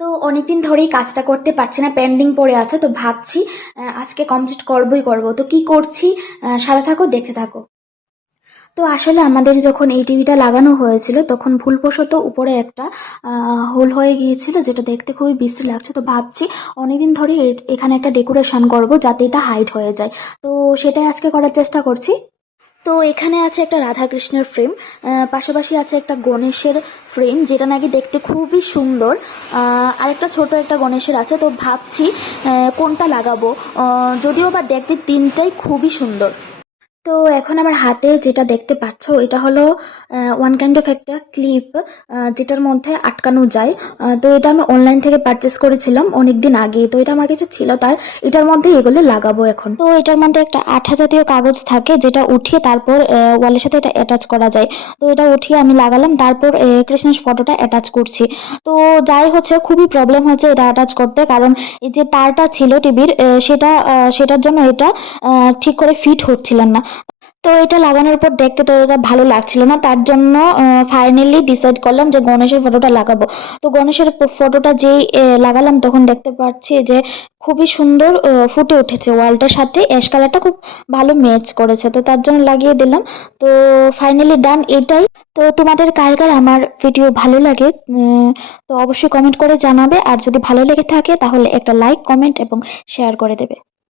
তো অনেকদিন ধরেই কাজটা করতে পারছি না, পেন্ডিং পড়ে আছে। তো ভাবছি আজকে কমপ্লিট করবই করব। তো কি করছি, সাথে থাকো, দেখতে থাকো। তো আসলে আমাদের যখন এই টিভিটা লাগানো হয়েছিল তখন ভুলবশত উপরে একটা হোল হয়ে গিয়েছিল, যেটা দেখতে খুবই বিশ্রী লাগছে। তো ভাবছি অনেকদিন ধরে এখানে একটা ডেকোরেশন করব যাতে এটা হাইড হয়ে যায়। তো সেটাই আজকে করার চেষ্টা করছি। তো এখানে আছে একটা রাধাকৃষ্ণের ফ্রেম, পাশাপাশি আছে একটা গণেশের ফ্রেম, যেটা নাকি দেখতে খুবই সুন্দর। আরেকটা ছোট একটা গণেশের আছে। তো ভাবছি কোনটা লাগাবো। যদিও বা দেখতে তিনটাই খুবই সুন্দর। তো এখন আমার হাতে যেটা দেখতে পাচ্ছ এটা হলো ওয়ান কাইন্ড অফ একটা ক্লিপ, যেটার মধ্যে আটকানো যায়। তো এটা আমি অনলাইন থেকে পারচেস করেছিলাম অনেকদিন আগে। তো এটা আমার কাছে ছিল, তার এটার মধ্যে এগুলো লাগাবো এখন। তো এটার মধ্যে একটা আঠা জাতীয় কাগজ থাকে, যেটা উঠিয়ে তারপর ওয়ালের সাথে এটা অ্যাটাচ করা যায়। তো এটা উঠিয়ে আমি লাগালাম, তারপর কৃষ্ণের ফটোটা অ্যাটাচ করছি। তো যাই হচ্ছে, খুবই প্রবলেম হচ্ছে এটা অ্যাটাচ করতে, কারণ এই যে তারটা ছিল টিভির, সেটার জন্য এটা ঠিক করে ফিট হচ্ছিল না। তো এটা লাগানোর পর দেখতে তো এটা ভালো লাগছিল না, তার জন্য ফাইনালি ডিসাইড করলাম যে গণেশের ফটোটা লাগাবো। তো গণেশের ফটোটা যেই লাগালাম তখন দেখতে পাচ্ছি যে খুবই সুন্দর ফুটে উঠেছে, ওয়ালটার সাথে অ্যাশ কালারটা খুব ভালো ম্যাচ করেছে। তো তার জন্য লাগিয়ে দিলাম। তো ফাইনালি ডান এটাই। তো তোমাদের কার কার আমার ভিডিও ভালো লাগে, তো অবশ্যই কমেন্ট করে জানাবে। আর যদি ভালো লেগে থাকে তাহলে একটা লাইক, কমেন্ট এবং শেয়ার করে দেবে।